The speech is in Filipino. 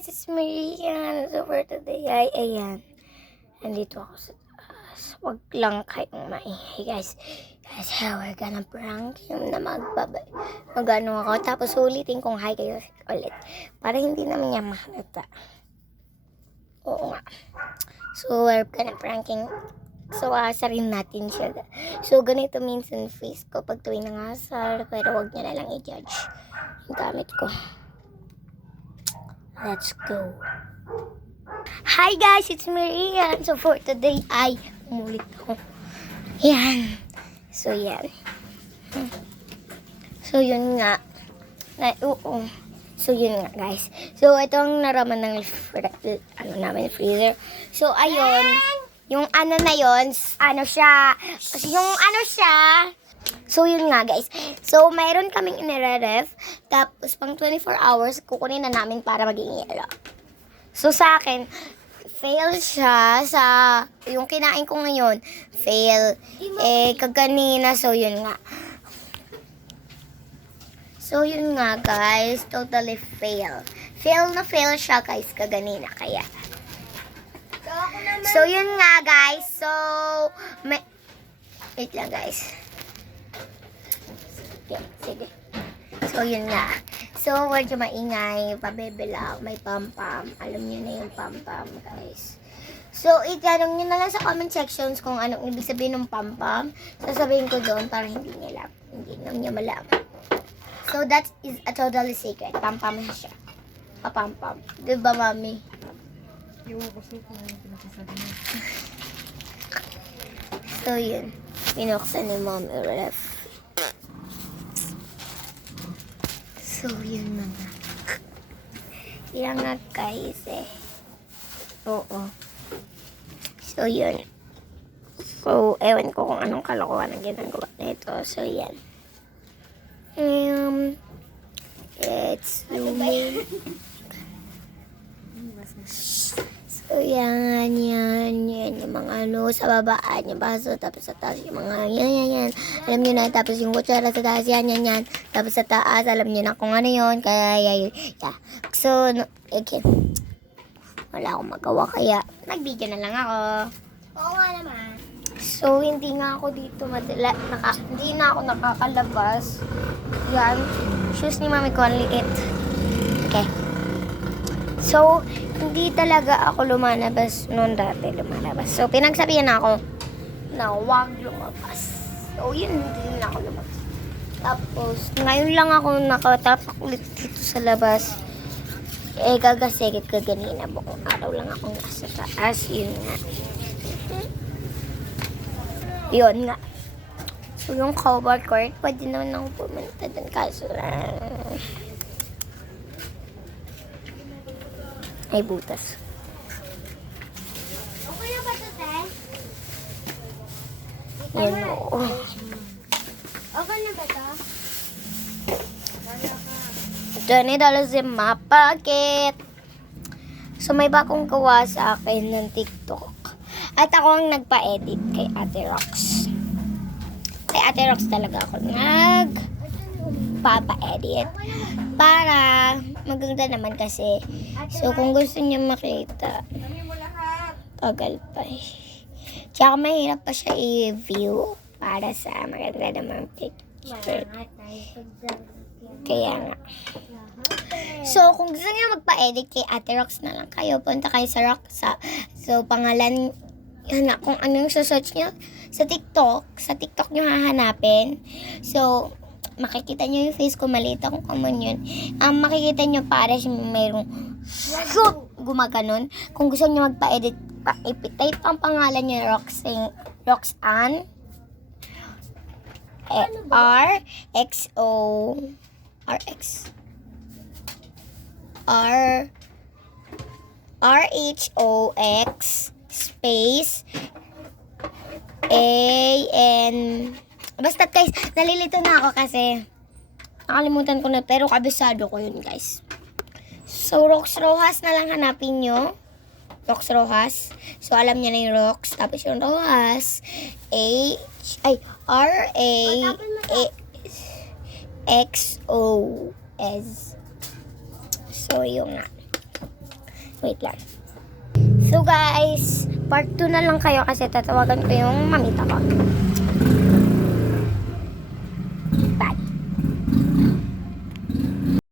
guys, it's Marian. So for today ay ayan. Nandito ako sa taas. Wag lang kayong maingay guys. Kasi we're gonna prank yung na magano ako. Tapos ulitin kong hi kayo ulit. Para hindi naman niya mahalata. Oo nga. So we're gonna pranking. So aasarin natin siya. So ganito minsan face ko pag tuwing nangasar. Pero wag niya na lang i-judge yung gamit ko. Let's go. Hi guys, it's Marian. So for today ay umulit ako. Yan. So yan. So yun nga. Oo. So yun nga guys. So itong naraman ng freezer. So ayun. Yung ano na yun. So yun nga guys. So mayroon kaming inire-ref. Tapos pang 24 hours kukunin na namin para maging yelo. So sa akin, fail siya sa yung kinain ko ngayon. Fail. Kaganina. So yun nga. So yun nga guys. Totally fail. Fail na fail siya guys kaganina. Kaya. So yun nga guys. So wait lang guys. Sige. So, yun nga. So, medyo maingay. Pabebe lang. May pam-pam. Alam nyo na yung pam-pam, guys. So, itanong nyo na lang sa comment sections kung anong ibig sabihin ng pam-pam. Sasabihin ko doon para hindi nyo malaman. So, that is a totally secret. Pam-pam na siya. Pam-pam. Diba, mami? So, yun. Pinuksan ni mommy ref. So, yun na nga. Yan nga guys Oo. So, yun. So, ewan ko kung anong kalokohan ang ginagawa nito. So, yan. Let's zoom in. So, yan. Yung mga sa babaan, yung baso, tapos sa taas, yung mga yan. Alam nyo na, tapos yung kutsara sa taas, yan. Tapos sa taas, alam nyo na kung ano yun. Kaya, yeah. So, again, wala akong magawa, kaya nag-video na lang ako. Oo nga naman. So, hindi nga ako dito hindi na ako nakakalabas. Yan. Shoes ni mami ko, ang liit. Okay. So, hindi talaga ako lumalabas noon dati So, pinagsabihan ako na huwag lumabas. So, yun, hindi na ako lumabas. Tapos, ngayon lang ako nakatapak ulit dito sa labas. Gagasigit ka ganina. Buong araw lang ako nasa taas. Yun nga. Yun nga. So, yung cover court, pwede naman ako pumunta dun. Kaso ay butas. Okay na ba ito, te? Yan o. Okay na ba ito? $20 yung mapakit. So, may bagong gawa sa akin ng TikTok. At ako ang nagpa-edit kay Ate Rox. Kay Ate Rox talaga ako nagpapa-edit. Para maganda naman kasi. So, kung gusto niyo makita, tagal pa eh. Tsaka mahirap pa siya i-view para sa maganda namang picture. Kaya nga. So, kung gusto niyo magpa-edit kay Ate Rox na lang kayo, punta kayo sa Rox. So, pangalan, yun na, kung anong search niyo sa TikTok niyo hahanapin. So, makikita niyo yung face ko, maliit akong common yun. Makikita niyo para mayroong gumaganon. Kung gusto niyo magpa-edit, type ang pangalan niya Roxanne. RHOX space AN. Basta guys, nalilito na ako kasi nakalimutan ko na, pero kabisado ko yun guys. So, Rox Rojas na lang hanapin nyo. Rox Rojas. So, alam niya na yung Rox. Tapos yung Rojas. RAXOS. So, yung nga. Wait lang. So guys, part 2 na lang kayo kasi tatawagan ko yung mamita ko.